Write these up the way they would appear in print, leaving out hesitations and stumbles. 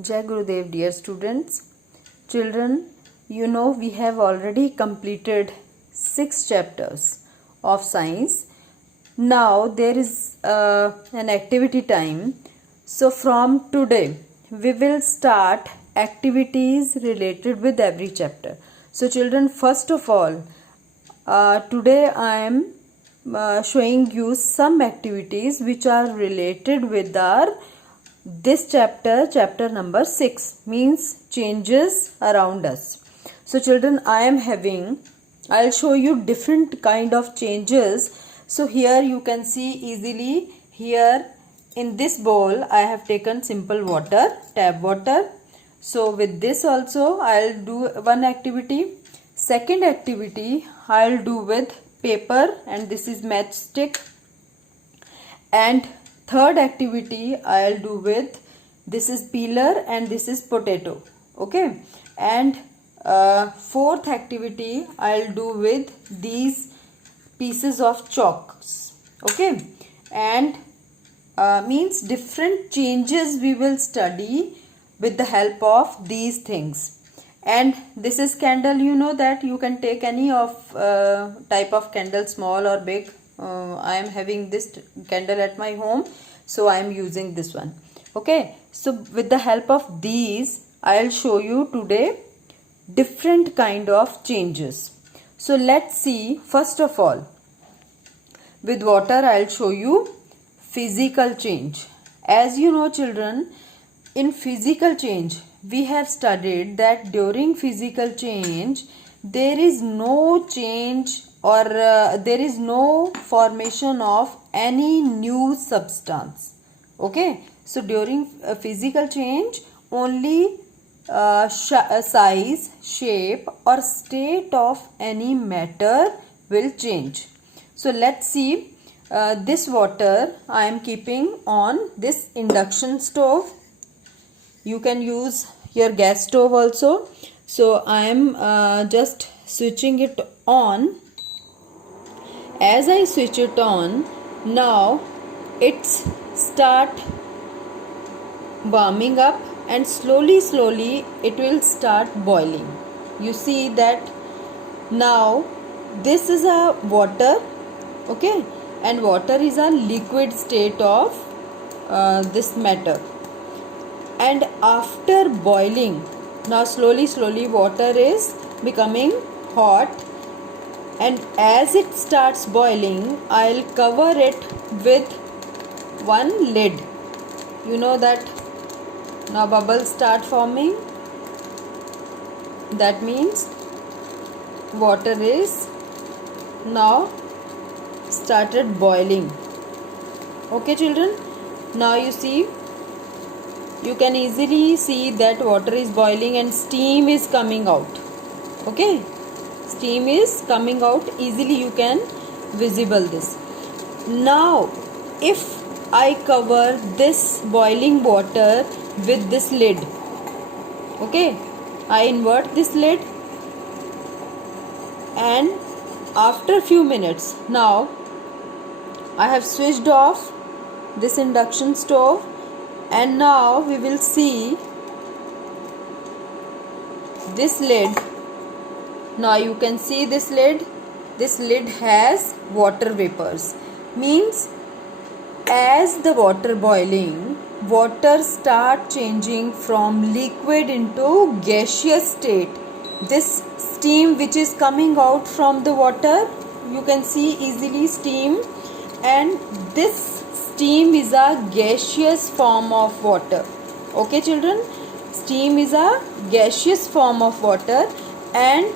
Jai Gurudev, dear students. Children, you know we have already completed 6 chapters of science. Now there is an activity time. So from today we will start activities related with every chapter. So children, first of all, today I am showing you some activities which are related with our this chapter number 6, means changes around us. So children, I'll show you different kind of changes. So here you can see easily, here in this bowl I have taken simple water, tap water. So with this also I'll do one activity. Second activity I'll do with paper, and this is matchstick. And third activity I'll do with, this is peeler and this is potato. Okay. And fourth activity I'll do with these pieces of chalks. Okay. And means different changes we will study with the help of these things. And this is candle. You know that you can take any of type of candle, small or big. I am having this candle at my home, so I am using this one. Okay, so with the help of these I'll show you today different kind of changes. So let's see. First of all, with water I'll show you physical change. As you know children, in physical change we have studied that during physical change there is no change or there is no formation of any new substance. Okay, so during physical change only size, shape or state of any matter will change. So let's see. This water I am keeping on this induction stove. You can use your gas stove also. So I am just switching it on. As I switch it on, now it's start warming up and slowly it will start boiling. You see that now this is a water. Okay, and water is a liquid state of this matter. And after boiling, now slowly water is becoming hot, and as it starts boiling I'll cover it with one lid. You know that now bubbles start forming. That means water is now started boiling. Okay children, now you see, you can easily see that water is boiling and steam is coming out. Okay, steam is coming out easily, you can visible this. Now if I cover this boiling water with this lid, okay, I invert this lid, and after few minutes, now I have switched off this induction stove, and now we will see this lid. Now you can see this lid. This lid has water vapors. Means as the water boiling, water start changing from liquid into gaseous state. This steam which is coming out from the water, you can see easily steam, and this steam is a gaseous form of water. Okay children, steam is a gaseous form of water and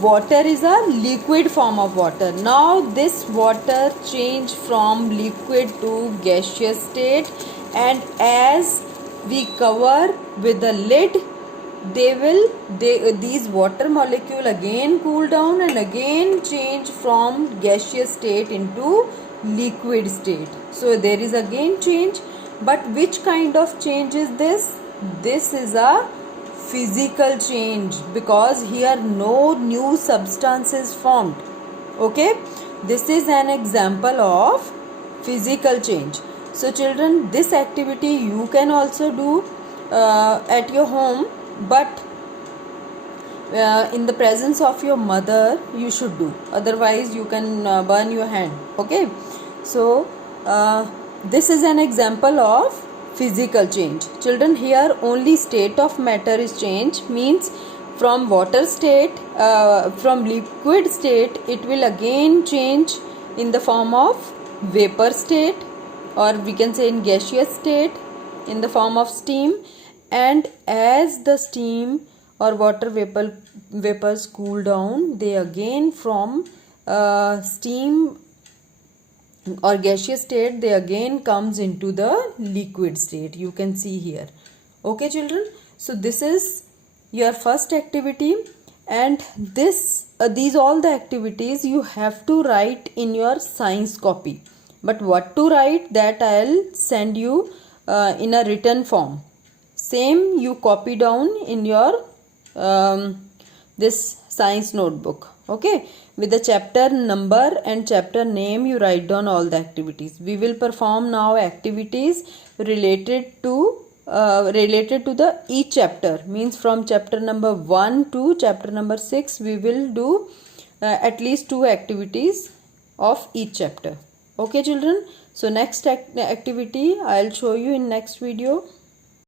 water is a liquid form of water. Now this water change from liquid to gaseous state, and as we cover with the lid, these water molecule again cool down and again change from gaseous state into liquid state. So there is again change, but which kind of change is this? This is a physical change, because here no new substance is formed. Okay, this is an example of physical change. So children, this activity you can also do. at your home, but in the presence of your mother you should do, otherwise you can burn your hand. Okay, so this is an example of physical change. Children, here only state of matter is changed, means from water state, from liquid state, it will again change in the form of vapor state, or we can say in gaseous state, in the form of steam. And as the steam or water vapors cool down, they again from steam or gaseous state, they again comes into the liquid state. You can see here. Okay children, so this is your first activity, and these all the activities you have to write in your science copy. But what to write, that I'll send you in a written form. Same you copy down in your this science notebook. Okay, with the chapter number and chapter name you write down all the activities. We will perform now activities related to the each chapter, means from chapter number 1 to chapter number 6 we will do at least 2 activities of each chapter. Okay children, so next activity I'll show you in next video.